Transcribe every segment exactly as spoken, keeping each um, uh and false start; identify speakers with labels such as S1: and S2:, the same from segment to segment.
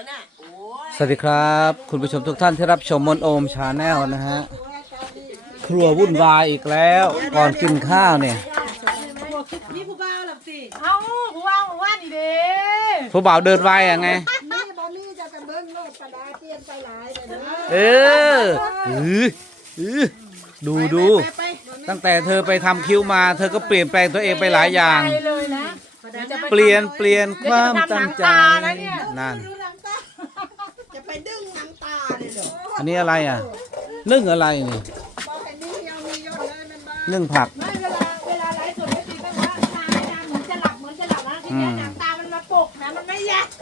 S1: น่ะ
S2: สวัสดีครับคุณผู้ชมทุกท่านที่รับชมมนโอมชาแนลนะฮะครัววุ่นวายอีกแล้วก่อนกินข้าวเนี่ย
S1: มีผู้บ่าวหลับสิ
S3: เอ้าผู้ว่าผู้ว่านี่เด้
S2: ผู้บ่าวเดินไวอ่ะไง
S4: นี่บอลี่จะกันเบิ้งโลดปลาดาเตียนไปหลายเลยนะ
S2: เอออืออือดูดูตั้งแต่เธอไปทำคิ้วมาเธอก็เปลี่ยนแปลงตัวเองไปหลายอย่าง
S3: ไปเลยนะ
S2: เปลี่ยนเปลี่ยนความตั้งใจนั่น
S4: ดูน้ำตาจะไปดึงน้ำตาเลยเหรอ
S2: อันนี้อะไรอ่ะนึ่งอะไรนี่
S4: บอกให้นี่ยังมียอดเลยมันบ้า
S2: นึ่งผัก
S3: ไม่เวลาเวลาไลฟ์สดไม่ตีก็ว่าตายนะเหมือนจะหลับเหมือนจะหลับนะทีนี้หนังตามันมาปกนะมันไม่แยก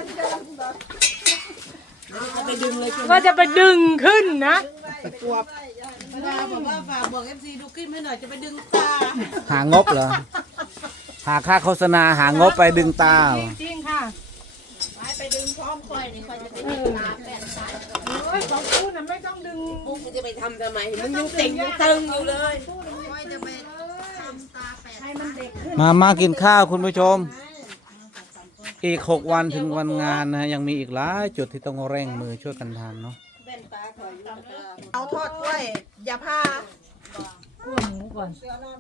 S1: เอาไปดึงเลย
S3: ก็จะไปดึงขึ้นนะ
S4: กวบ
S1: เวลาบอกว่าฝากบอกเอฟซีดูคลิปให้หน่อยจะไปดึงตา
S2: หางบเหรอหาค่าโฆษณาหางบไปดึงตาเหรอ
S3: จริงๆค่ะ
S4: ไปไปดึงพร้อมคอยนี่คอยจะไปดึงตาแปดตา
S3: โอ้ยของพูดน่ะไม่ต้องดึง
S1: ปุ๊บมันจะไปทำทำไมมันยังเต่งยังตึงอยู่เลย
S4: คอยจะไปทำตาแปดให้มันเด็ก
S2: มามากินข้าวคุณผู้ชม อีกหกวันถึงวันงานนะฮะยังมีอีกหลายจุดที่ต้องเร่งมือช่วยกันทำเนาะ
S4: เอาทอดกล้วยอย่าพา
S3: คั่วหมูก่อน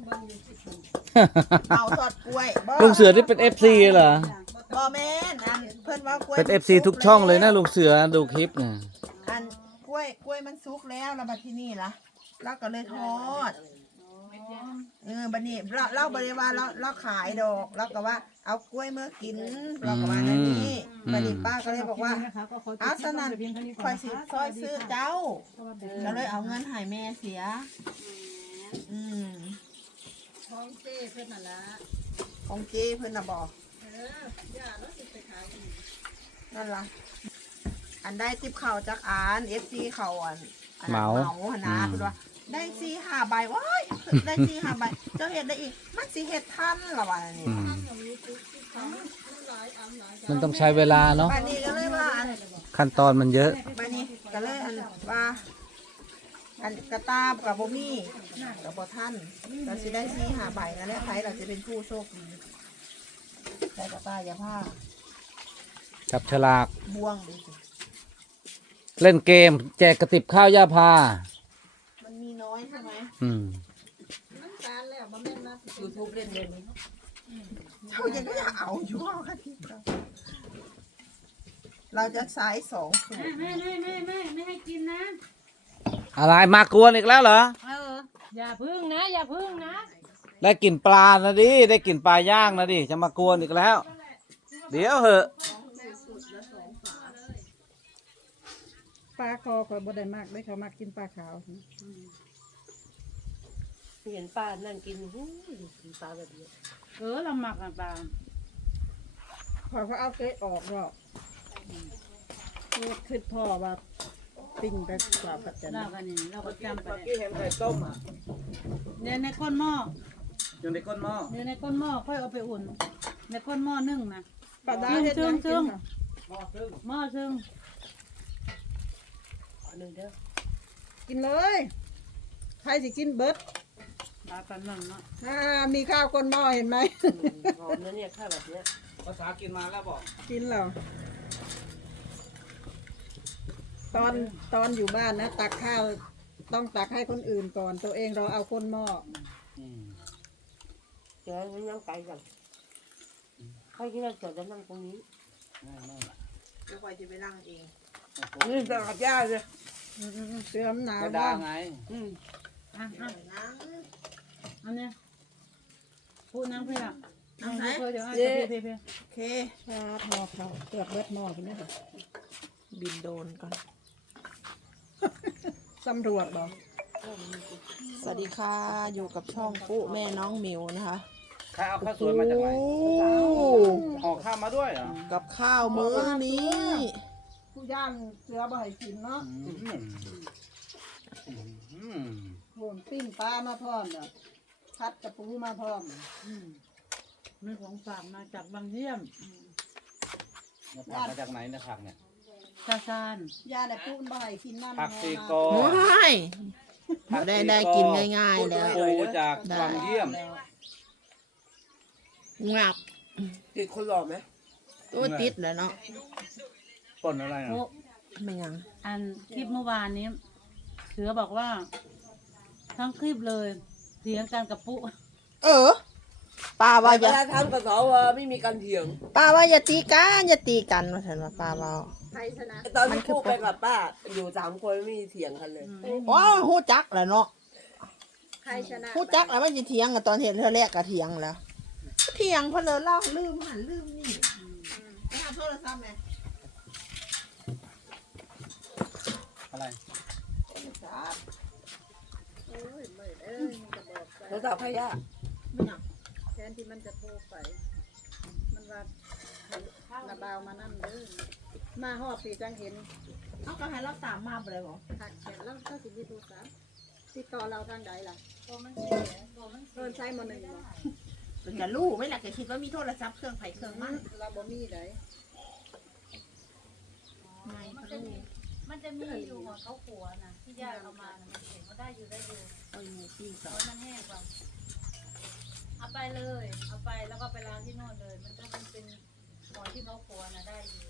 S4: เอาทอดกล้วยบ่
S2: ลุงเสือที่เป็นเอฟซีเหรอ
S4: บ่แม่นอันเพิ่นว่ากล้วย
S2: เป็นเอฟซีทุกช่องเลยนะลุงเสือดูคลิปเนี่ย
S4: อันกล้วยกล้วยมันสุกแล้วแล้วมาที่นี่ล่ะเราก็เลยทอดเออบัดนี้เราเราบริวารเราเราขายดอกเราก็ว่าเอากล้วยเมื่อกินเราก็ว่าในนี้บัดนี้ป้าก็เลยบอกว่าเอาสนั่นคอยสิซอยซื้อเจ้าก็เลยเอาเงินให้แม่เสียอืมของเจ้เพิ่นน่ะละของเจ้เพิ่นน่ะบอกเออย่าแล้วสิไปขายนั่นล่ะอันได้ติบเข่าจากอ่านเอฟซีเข่าอันอันนั้นเหมาหนนะเพิ่นว่าได้สี่ห้าใบว้ายได้สี่ห้าใบเจ้าเห็ดได้อีกมันสิเห็ดทันละวันนี้
S2: อืมมันต้องใช้เวลาเนาะ
S4: บัดนี้ก็เลยว่าอัน
S2: ขั้นตอนมันเยอะ
S4: บัดนี้ก็เลยอันว่าอันกระตาบกับบ่มีกับบ่ท่านเราสิได้สี่ห้าใบนั่นแหละใครเราจะเป็นผู้โชคดีได้กระตายอย่าผ้า
S2: จับฉลาก
S4: บ่วงดูสิ
S2: เล่นเกม แจกกระติบข้าวย่าพา
S4: มันมีน้อยใช่ไหม
S2: อืม
S1: ยูทูบเล่นเลย
S4: เขายังก็อยากเอาอยู่เอาค่ะที่เราเราจะใช้สองสูตร
S3: ไม่ไม่ไม่ไม่ไม่ให้กินนะ
S2: อะไรมากวนอีกแล้วเหรอ
S3: เอออย่าพึ่งนะ อย่าพึ่งนะ
S2: ได้กลิ่นปลานะดิได้กลิ่นปลาย่างนะดิจะมากวนอีกแล้ว เดี๋ยวเหอะ
S5: ปลาคอคอยบ่ได้มากได้เขามากกินปลาขาว
S1: เห็นป้านั่งกินหูกินปลาแบบนี้
S3: เออเราหมักอ่ะปลา
S5: คอยเขาเอาเกยออกหรอกคือคือพ่อว่าปิ้งไปกว่าปัจจัย
S3: เรากันนี่เราก็จำไป
S2: ที่เห็นไข่ต้มอ่ะ
S3: เดี๋ยวในก้นหม้อ
S2: อยู่ในก้นหม้อ
S3: เดี๋ยวในก้นหม้อค่อยเอาไปอุ่น ในก้นหม้อนึ่งนะ
S5: ปลาดาเฮ็ดหยังกินค่ะ
S2: หม้อซึ่ง
S3: หม้อซึ่ง
S1: อันหนึ่งเด้อ
S5: กินเลยใครสิกินเบิด
S3: ปลาปันนั่นเนาะ
S5: อ่ามีข้าวก้นหม้อเห็นไหม
S1: หอมนะเนี่ยข้าวแบบเนี้ย
S2: ภาษากินมาแล้วบอก
S5: กินแล้วตอนตอนอยู่บ้านนะตักข้าวต้องตักให้คนอื่นก่อนตัวเองเราเอาก้นหม้อ
S2: อืม
S1: เดี๋ยวนั่งไกลก่อนค่อยที่เราจะนั่งตรงนี้
S2: ไม่ไม่
S4: เดี๋ยวคอยจะไปนั่งเอง
S1: นี่จะกับย่าเลย
S5: อืมๆเสื้อมันหนาว
S2: กระดา
S5: บ้าง
S2: ไง
S1: อืม
S3: อ่ะอ่ะ
S4: นั่ง
S3: อันเนี้ยพูดน้ำเพื่อ
S4: นั่งไหน
S3: เพื่อเดี๋ยวให้เพื่อเพื่อเพื่อ
S4: โอเค
S5: ปลาทอดเขาเกือบเบิดหม้อไปนี่ค่ะ
S4: บินโดนก่อน
S5: ตำรวจบอก
S4: สวัสดีค่ะอยู่กับช่องปุ๊แม่น้องหมิวนะคะ
S2: ใครเอาข้าวสวยมาจากไหน
S4: โอ้
S2: ออกข้าวมาด้วยเหรอ
S4: กับข้าวมื้อนี้
S5: ผู้ย่างเสือบ่ให้กินเนาะ
S2: อืมอืม
S5: โหนปิ้งปลามาพร้อมเด้อพัดกระปูมาพร้อม
S3: มีของฝากมาจากบางเยี่ยม
S2: แล้วผักมาจากไหนเนะผักเนี่ย
S3: ซาซาน
S5: ยาได้ปูนบ่ให้กินน้ำ
S2: ผักซีโก
S4: โอ้ยได้ได้กินง่ายๆแล้ว
S2: โอ้จากวังเยี่ยม
S4: งับ
S1: ติดคนหล่อไหม
S4: ตัวติดแล้วเนาะ
S2: ปนอะไรอ่ะ
S3: โอ้
S4: ไม่ยัง
S3: อันคลิปเมื่อวานนี้ เสือบอกว่า ทั้งคลิปเลยเถียงกันกับปุ๊
S4: เออป้าว่าอ
S1: เว
S4: ย่า
S1: ลาทำกับสวไม่มีการเถียง
S4: ป้าว่าอย่าตีกันอย่าตีกันว่าฉันว่าป้าว่า
S5: ใครชนะ
S1: ตอนที่พูดไปกับป้า อยู่สามคนไม่มีเถียงกันเลย
S4: อ๋อฮู้จักแหละเนาะ
S5: ใครชนะ
S4: ฮู้จักแล้วมันสิเถียงกันตอนเห็นเธอแรกก็เถียงแล้วเถียงเพนเลยเล่าลืมหันลืมนี่ไปหาโทรศัพท์แม่
S2: อะไร
S4: โทรศัพท์
S5: โอ้ยไม่เอ้ยมันจะบอกไป
S1: แล้วสาวพยา
S4: ไม่ยัง
S5: แทนที่มันจะโทรไป มันว่าระบาวมานั่นเด้อมาหอบสีจังเห็น
S4: เอาก็ให้เราตามมาไปเลยบ่
S5: ถักแขนแล้วถ้าสิมีโทรศัพท์ติดต่อเราทางใดล่ะ
S3: ตัวมันเสียตัวมัน
S5: เพิ่นใช้หมอหนึ่งบ่
S4: ก็จะรู้ไหมล่ะแกคิดว่ามีโทรศัพท์เครื่องไผเครื่องมัน
S5: เราบ่มีได
S4: ไง
S3: มัน
S4: ก็
S3: จะมี
S4: รู้
S3: มันจะมีอยู่หัวเขาขัวนะที่ญาติเอามานะมันเห็นว่าได้อยู่ได้อยู่
S4: เอาอยู่ที่
S3: เพ
S4: ก่อ
S3: ราะ
S4: น
S3: มันแห้งกว่าเอาไปเลย เอาไปแล้วก็ไปล้างที่โน่นเลย มันก็มันเป็นหอยที่เขาขัวนะได้อยู่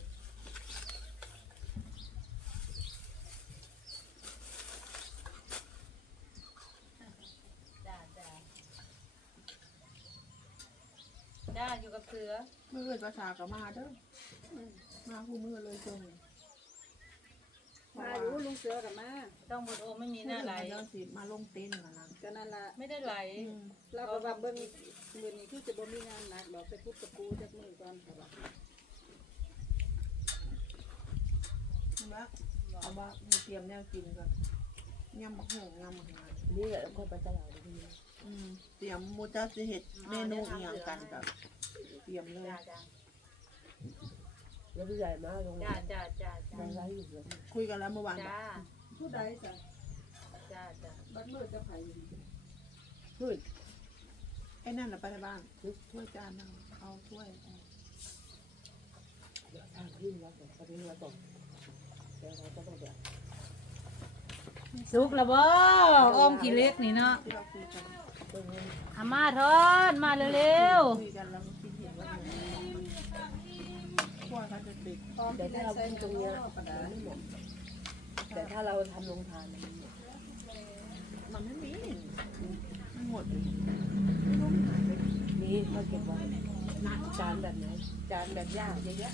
S3: จ้าจ้าจ้าอยู่กับเสือ
S4: มืออื่นภาษาก็มาเด้ออืมมาคู่มือเลยจง
S5: มาอยู่ลุงเสือกับมา
S3: ต้องบนโอไม่มีหน้าไหล
S4: เดี๋ยวสิมาลงเต้นกันนะ
S5: ก็นั่นล่ะ
S3: ไม่ได้ไหล
S4: อืม
S5: เราก็ว่าเบิ่งมื้อนี้คือจะบ่มีงานหนักดอกไปพุดกับปูจักมื้อก่อนค่ะว่า
S4: เอาละเอาว่ามีเตรียมแนวกินก่อนยำมะฮงยำมะฮง
S1: นี่แหละคนไปตลาดเลยทีนี้
S4: อืมเตรียมหมูเจ้าสิเห็ดเมนูอีหยังกันกับเตรียมเลย
S3: จ้าจ้า
S1: แล้วผู้ใหญ่มาลง
S3: จ้าจ้าจ้าจ้า
S1: ในไลฟ์อยู่เลย
S4: คุยกันแล้วเมื่อวาน
S3: จ้า
S5: ผู้ใดจ้ะ
S3: จ้าจ้า
S5: บัดมื้อจะไผอยู่
S1: ขึ้น
S4: ไอ้นั่นแหละไปในบ้านถ้วยจานนั่งเอาถ้วยเอา
S1: เดี๋ยวทางขึ้นแล้วเดี๋ยวไปเรือตกเดี๋ยวเราจะต้องเดี๋ยว
S3: สุกแล้วบ่อ้อมกี่เล็กนี่เนาะ
S4: ที่เราคุยกัน
S3: อามาทอนมาเร็ว
S4: คุยกันแล้วมันคิดเห็นว่าหมูถ้วยเขาจะติด
S5: พร้อม
S1: แต่
S5: ที่
S1: ถ้า
S5: ได้
S1: เรา
S5: ใส่
S1: ขึ้นตรงเนี้ย
S5: กระดาษ
S1: มันไม่เหมาะแต่ถ้าเราทำโรงทานมันเหมาะ
S4: มันไม่มีมันหมดเลย
S1: นี่เขาเก็บไว้จานแบบไหนจานแบบย่าเยอะ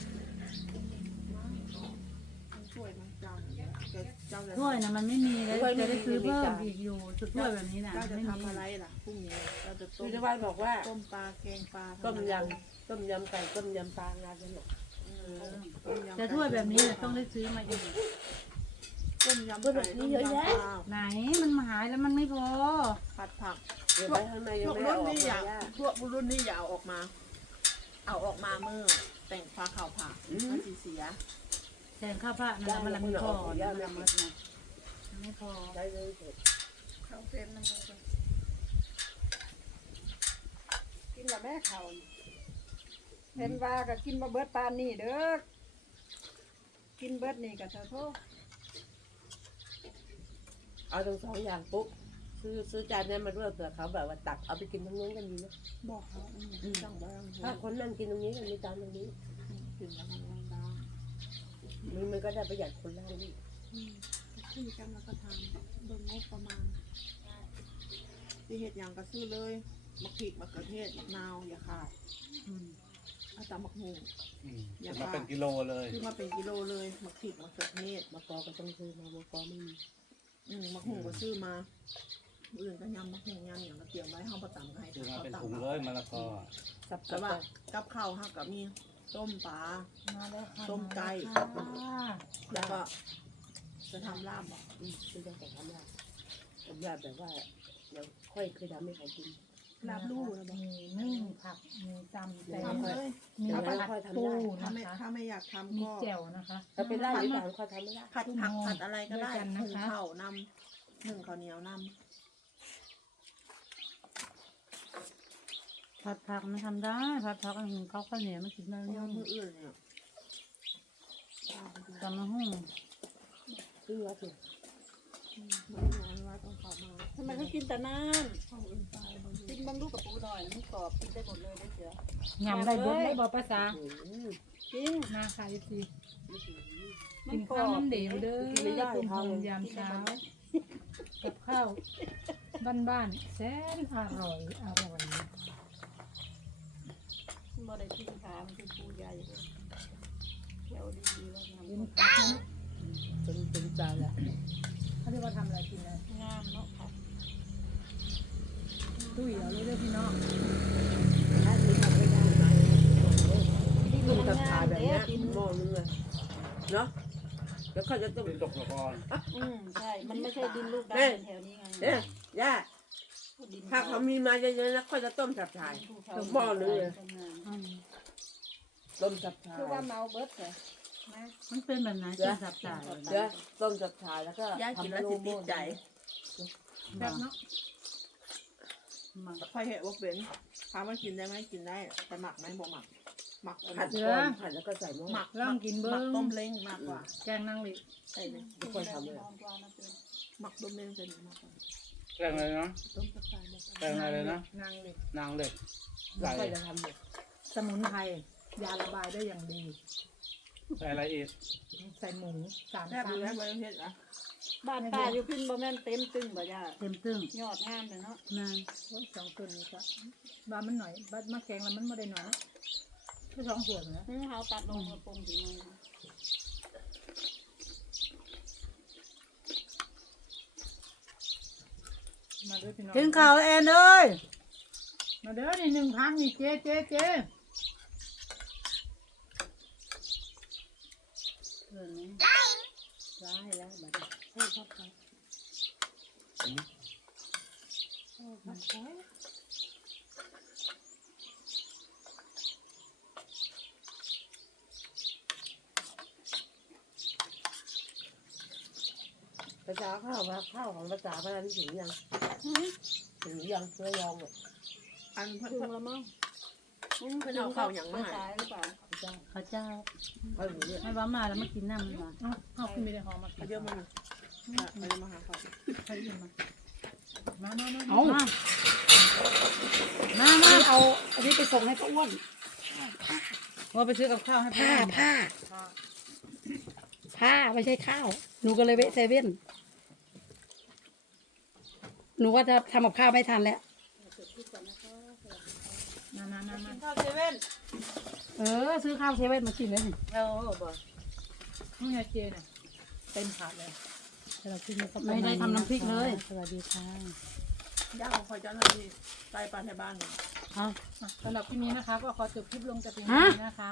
S4: ถ้วยมันจำแกเจ้าจะ
S3: ๆถ้วยน่ะมันไม่มีแล้วจะได้ซื้อเพิ่มอีกอยู่สุดถ้วยแบบนี้น่ะ
S4: เจ้าจะ
S3: ไม่มี
S4: ทำอะไรล่ะพรุ่งนี้เราจะ
S1: ๆ
S4: ต้
S1: พี่
S4: ม
S1: ตะวันบอกว่า
S4: ต้มปลาแกงปลา
S1: ต้มยำต้มยำไก่ต้มยำปลางานนั่นแหละ
S4: ต้มยำ
S3: แต่ถ้วยแบบนี้น่ะต้องได้ซื้อมาอีก
S4: ต้มยำไก่ต้มยำปลา
S3: ไหนมันมาหายแล้วมันไม่พอ
S4: ผัดผัก
S1: เดี๋ยวไปข้างใน
S4: พ
S1: ยัง
S4: วก
S1: ไม่
S4: รุ่
S1: ได้
S4: น
S1: ออก
S4: นี้อย่า
S1: มาย่า
S4: พวกรุ่นนี้อย่าเอาออกมา เอาออกมาเมื่อแต่งฟ้าขาวผ่ามันสีเสีย
S3: แทนข้าวพระนั่นน่ะมันละไม่พอมันละมัดนะมันไม่พอ
S1: ได้เลยเสร็จ
S5: เข้าเฟรมนั่นก็กินละแม่เขาเห็นว่าก็กินบ่เบิดปานนี้เด้อกินเบิดนี่ก็เท่าโทษ
S1: เอาทั้งสองอย่างปุ๊บซื้อซื้อจานนี้มาด้วยเผื่อเขาแบบว่าตักเอาไปกินทั้งนู้นกันดีนะ
S4: บอกเขาอืมจังบ้าง
S1: ถ้าคนนั่งกินตรงนี้กันมีจานตรงนี้
S4: กินแล้วมันบ้างบ้าง
S1: มันมันก็ได้ประหยัดคนนั่งดิ
S4: อืมคุยกันแล้วก็ทำเบิ่งงบประมาณที่เห็ดอย่างก็ซื้อเลยมะพริกมะเขือเทศมะนาวอย่าขาด
S3: อืม
S4: เอาตำมะฮง
S2: อืมจะมาเป็นกิโลเลย
S4: ซื้อมาเป็นกิโลเลยมะพริกมะเขือเทศ
S1: มะกอก็ต้องซื้อมามะกอไม่มี
S4: อืมมะฮงก็ซื้อมาอื่นก็ยำมะฮงยำอย่างก็เตรียมไว้ห้องประตำก็ให้
S2: ซื้อมา
S4: เขา
S2: เป็น
S4: ตำ
S2: ถุงเลยมะละกอ
S1: สับ
S4: แต่
S1: แต่
S4: ว่า
S1: ว่า
S4: กับข้าวห้ากับมีต้มปลา
S3: มาแล้วค่ะ
S4: ต้มไก่
S3: มาแล้วค่ะ
S4: แล้วก็จะทำลาบบอก
S1: อืมซื้อได้แต่ทำยากทำยากแบบว่าเราค่อยเคยทำให้เขากิน
S4: ลาบลู่นะบอก
S3: มีนึ่งผักมีตำแตง
S4: ทำเลย
S3: มี
S1: เดี๋ยว
S3: ผั
S1: เรา
S3: ด
S1: ค่อยทำ
S3: ปู
S1: ได้
S4: ถ้า
S3: นะ
S4: ไม่
S3: คะ
S4: ถ้าไม่อยากทำ
S3: มี
S4: ก็
S3: แจ่วนะคะ
S1: ถ้าเป็นได้หรือเปล่าค่อยทำไม่ได้
S4: ผัดผักผัดอะไรก็ได้
S3: ด้วยกันนะคะ
S4: หุงข้าวนำหนึ่งข้าวเหนียวน
S3: ผัดผักมันทำได้ผัดผักอันนี้เขาข้าวเหนียวมันกินได้
S4: ำ
S3: เย
S4: เอา
S3: อะ
S4: มืออื่นเนี่ย
S3: ตำมะฮุ่ง
S1: ซื้อวัดเนี่ย
S4: มืออื่นว่าต้องเข้ามา
S5: ทำไมเขากินแต่น้
S4: เข้าอื่นไปบางที
S5: ำกินบางลูกกับปูหน่อยมันกรอบกินได้หมดเลยได้เสือย
S3: ำได้เบิดได้บอกภาษา
S1: อืม
S5: จริง
S3: มาค่ะอีกที
S1: อืม
S3: กินข้าวน้ำเดียวเด้อคุณผู้ชมยามเช้ากับข้าวบ้านๆแสนอร่อยอร่อย
S5: บ่ได้ทิ้งขามันคือปูใหญ่เลยเขียวดีๆแล้วงาม
S3: เป็นผักนะ
S1: เป็นเป็นจานละ
S3: เขาเรียกว่าทำอะไรกินนะ
S5: งามเนาะค่ะ
S3: ตุ้ยเอาเลยเด้อพี่น้อง
S1: ถ้าที่ทำไม่ได้ไหมที่ลุงทำขายแบบเนี้ยหม้อนึงเลยเนาะแล้วเขาจะต้ม
S2: เป็นตกตะกอน
S5: อืมใช่มันไม่ใช่ดินลูกดำแถวนี้ไง
S1: เนี่ยย่า
S5: ดิน
S1: ถ้าเขามีมาเยอะๆแล้วเขาจะต้มสับชาย หม้อนึงเลย ต้มสับชาย
S5: คือว่าเมาเบิดเหรอ
S3: มันเป็นแบบไหน
S1: เดี๋ยว
S3: สับจ่าย
S1: เดี๋ยวต้มสับชายแล้วก็
S4: ย่ากินแล้วสิติดใจ
S3: แบบเนาะ
S4: ค่อยเห็นว่าเป็นถามว่ากินได้ไหมกินได้แต่หมักไหมบ่หมักหมัก
S1: ผัดก่อนผัดแล้วก็ใส่หม้อ
S4: หมัก
S3: ลองกิน
S4: ห
S3: เบิ้
S4: มัก
S3: ง
S4: ต้มเล้งมากกว่า
S3: แกงนางเหล็ก
S4: ใช่เลย
S1: ไม่ค่อยทำเลย
S4: หมักต้มเล้งจะดีมากกว่า
S2: แกงอะไรนะ
S4: ต้มกระชายมากกว่า
S2: แกงอะไรนะ
S3: นางเหล็ก
S2: นางเหล็ก
S1: ไม่
S2: ใส่
S1: ค่อยจะทำเลย
S3: สมุนไพรยาระบายได้อย่างดี
S2: ใส่อะไรอีก
S3: ใส่หมูสาม
S4: แซ่บ
S3: ชั้
S4: ดู
S3: น
S4: แลบริเวณอ่ะ
S5: บ้านป้าอยู่พินบ่แม่นเต็มตึงบ่ย่า
S3: เต็มตึ้ง
S5: ยอดงามเลยเนาะ
S3: นางโอ้ยสองตัวนี้ก็บ้านมันหน่อยบ้านมาแกงแล้วมันไม่ได้หน่อยแค่สองส่วนนะ
S5: อืมเฮาตัดลงมาปรุงถึงมัน
S3: มาด้วยพี่น้อง
S2: กินข้าวแอนเอ้ย
S3: มาเด้อนี่หนึ่งพันนี่เจ๊เจ๊เจ๊เพื่อนไหมได้แล้วบัดนี้โอ้ยครับครับโอ้ยครับครับ
S1: ภาษาข้าวมาข้าวของภาษาพนันถึงยังถึงยังเพื่อยองอ่ะ
S4: อันเพิ่น
S5: ถึง
S4: เพิ่น
S5: แล้วมั้ง
S4: เพิ่นเอาข้าวหยังมาให้
S5: ขายหรือเปล่า
S1: เจ้า
S3: ข้าวเจ้า
S1: เขาอยู่เนี่ย
S3: ให้ว่ามาแล้วมากินน้ำมันว่ะเอ้าข้าวคุณมีแต่หอมมากิ
S4: เอา
S3: น
S4: เยอะมาเลยอ่ะเอาเยอะมาหาข้าว
S3: ใครยินมามามามา
S6: เอา
S3: มามามา
S6: เอาอันนี้ไปส่งให้ป้าอ้วน
S3: ว่าไปซื้อกับข้าวให้พ่
S6: ผ้า
S3: อ
S6: ผ้าผ้าไม่ใช่ข้าว หนูก็เลยเวะเซเว่นหนูว่าจะทำกับข้าวไม่ทันแล้ว
S3: มามามามา
S4: ข้าวเซเว่น
S6: เออ ซื้อข้าวเซเว่นมากินเลยนี่
S1: เอาบ่
S3: ห้องยาเจน่ะเต็มถาดเลยแต่เราคิดว่าเขา
S6: ไม่ได้ทำน้ำพริกเลย
S3: สวัสดีค่ะ
S4: ย่าของคอยเจ้าหน้าที่ใต้ปลาแถวบ้านเนี่ย
S6: เอา
S3: อ่ะสำหรับคลิปนี้นะคะ ก็ขอจบคลิปลงแต่เพียง
S6: ฮะ
S3: เท่านี้นะคะ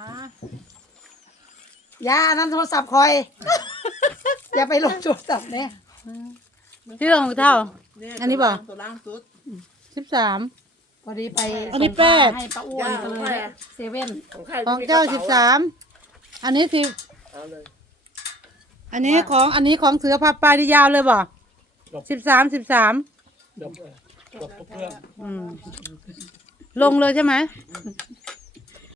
S6: อย่าอันนั้นโทรศัพท์คอย อย่าไปลงโทรศัพท์เนี่ย
S3: ที่ลงเท่า
S4: เนี่ย
S3: อันนี้บ่
S4: ตัวล่างสุด
S3: สิบสาม
S6: พอดีไป
S3: อันนี้
S6: ส่งผ้า
S3: แปด
S6: ให้ป้าอ้วนก็เลยแวะเซเว่น
S1: ของใคร
S3: ของเจ้าสิบสามอันนี้สิบ
S1: เอาเลย
S3: อันนี้ของอันนี้ของเสือพับปลายที่ยาวเลยบ่สิบสามสิบสาม
S2: จบจบทุกเรื่อง
S3: อืมลงเลยใช่ไหม